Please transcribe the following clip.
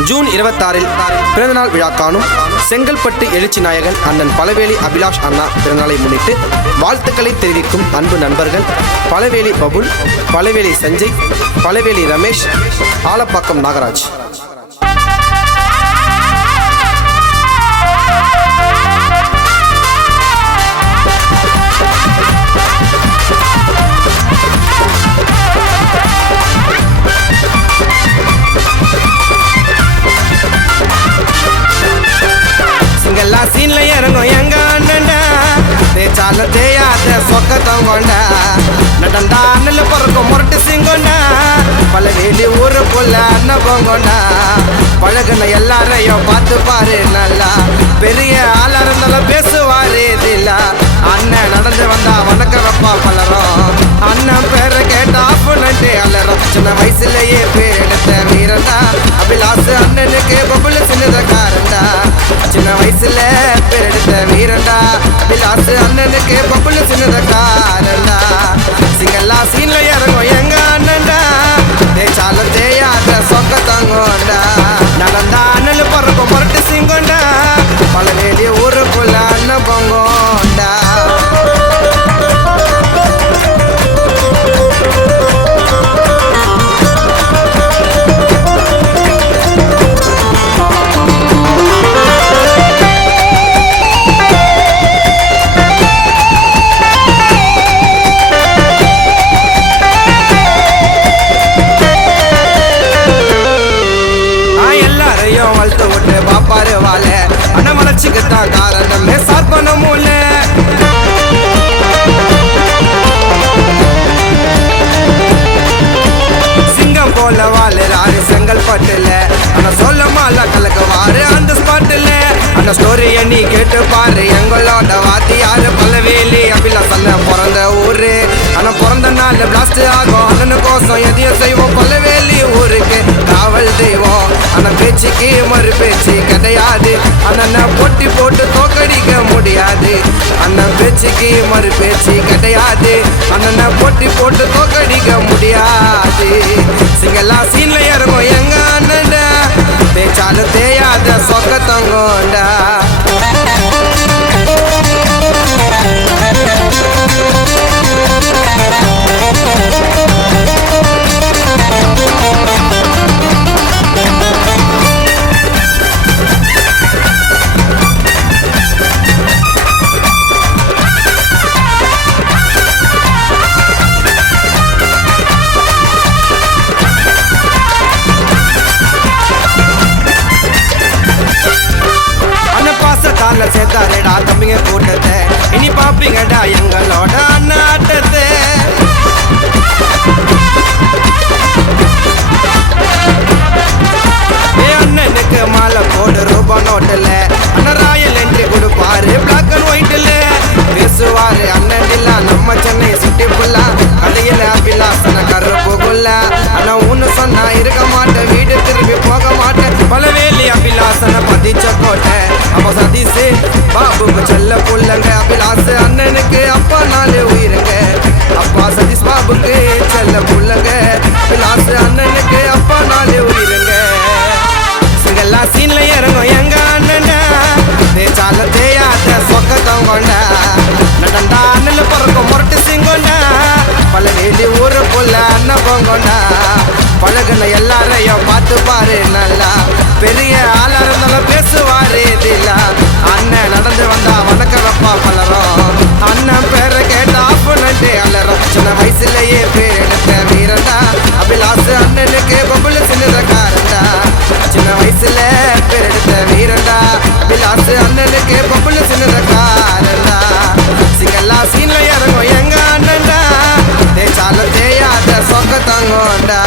June 26 பிறந்தநாள் விழா காணும் செங்கல்பட்டு எழுச்சி நாயகன் அண்ணன் பலவேலி அபிலாஷ் அண்ணா பிறந்தநாளை முன்னிட்டு வாழ்த்துக்களை தெரிவிக்கும் அன்பு நண்பர்கள் பலவேலி பபுல், பலவேலி சஞ்சய், பலவேலி ரமேஷ், ஆலப்பாக்கம் நாகராஜ். சீன்ல இறங்கும் எங்க அண்ணன்டா தேச்சால தேயாத சொக்கத்தம் கொண்டா நடந்தா அண்ணல பிறக்கும் முரட்டு சிங்கொண்டா பலவேலி ஊருக்குள்ள அண்ணன் பொங்கொண்டா பழகுன எல்லாரையும் பார்த்து பாரு நல்லா பெரிய ஆளா இருந்தாலும் பேசுவாரு தில்லா அண்ணன் நடந்து வந்தா வணக்க வைப்பா பலரும் அண்ணன் பேரை கேட்டா ஆப்புனட்டு அலரும் சின்ன வயசுலயே பேர் எடுத்த வீரண்டா அபிலாசு அண்ணனுக்கு பபுல சின்னத காரண்டா சின்ன வயசுல பேர் எடுத்த வீரண்டா அபிலாசு அண்ணனுக்கு பபுல சின்னத காரண்டா சிங்கல்லா சீன்ல இறங்கும் எங்க அண்ணன்டா தேச்சாலும் தேயாத சொக்க தங்கோண்டா நடந்தா அண்ணல் பறக்கும் முரட்டு சிங்கோண்டா பலவேலி ஊருக்குள்ள அண்ணன் பொங்கோண்டா. வளர்த்து விட்டு பாப்பாரு வாழ அண்ணன் மலர்ச்சிக்குத்தான் காரணமே சார்பனம் மூல சிங்கம் போல வாழறாரு செங்கல்பட்டுல ஆனா சொல்ல மால கலக்குவாரு அந்த ஸ்பாட்டுல அந்த ஸ்டோரிய நீ கேட்டு பாரு எங்களோட வாத்தியாரு பலவேலி அபிலாஷ் அண்ணன் பிறந்த ஊரு ஆனா பிறந்த நாள் பிளாஸ்ட் ஆகும் அண்ணனு கோசம் எதையும் செய்வோம் பலவேலி ஊருக்கு காவல் தெய்வம் ஆனா பேச்சுக்கு மறு பேச்சு கிடையாது அண்ணன் போட்டி போட்டு தோக்கடிக்க முடியாது அண்ணன் பேச்சுக்கு மறு பேச்சு கிடையாது அண்ணன் போட்டி போட்டு தோக்கடிக்க முடியாது சிங்கல்லா சீன்ல இறங்கும் எங்க அண்ணன் தேச்சாலும் தேயாத சொக்க தங்கோண்டா. சேர்த்தாருடா தம்பிங்க கூட்டத்தை இனி பாப்பீங்கடா எங்களோட அண்ணன் ஆட்டத்தை அண்ணனுக்கு மாலை போடு ரூபா நோட்டுல அண்ணன் ராயல் என்ட்ரி கொடுப்பாரு பிளாக் அண்ட் ஒயிட்ல பேசுவாரு அண்ணன் இல்ல நம்ம சென்னை சுட்டி புல்லா கடையில அபிலாசன கருப்பு புல்ல ஆனா ஒண்ணு சொன்னா இருக்க மாட்டேன் வீடு திரும்பி போக மாட்டேன் பலவேலி அபிலாசன பதிச்ச கோட்டை அப்ப சதீஷ் பாபுக்கு செல்ல புள்ளங்க அபிலாசு அண்ணனுக்கு அப்பா நாலு உயிருங்க அப்பா சதீஷ் பாபுக்கு செல்ல புள்ளங்க அபிலாசு அண்ணனுக்கு அப்பா நாலு உயிருங்க சிங்கல்லா சீன்ல இறங்கும் எங்க அண்ணன்டா தேச்சால தேயாத சொக்கத்தம் கொண்டா நடந்தா அண்ணல பறக்கும் முரட்டு சிங்கொண்டா பலவேலி ஊருக்குள்ள அண்ணன் பொங்கொண்டா பழகுன எல்லாரையும் பார்த்து பாரு நல்லா பெரிய ஆளா இருந்தாலும் பேசுவாரு தில்லா அண்ணன் நடந்து வந்தா வணக்க வைப்பா பலரும் அண்ணன் பேரை கேட்டா ஆப்புனட்டு அலரும் சின்ன வயசுலயே பேர் எடுத்த வீரண்டா அபிலாசு அண்ணனுக்கு பபுல சின்னத காரண்டா சின்ன வயசுல பேர் எடுத்த வீரண்டா அபிலாசு அண்ணனுக்கு பபுல சின்னத காரண்டா சிங்கல்லா சீன்ல இறங்கும் எங்க அண்ணன்டா தேச்சாலும் தேயாத சொக்க தங்கோண்டா.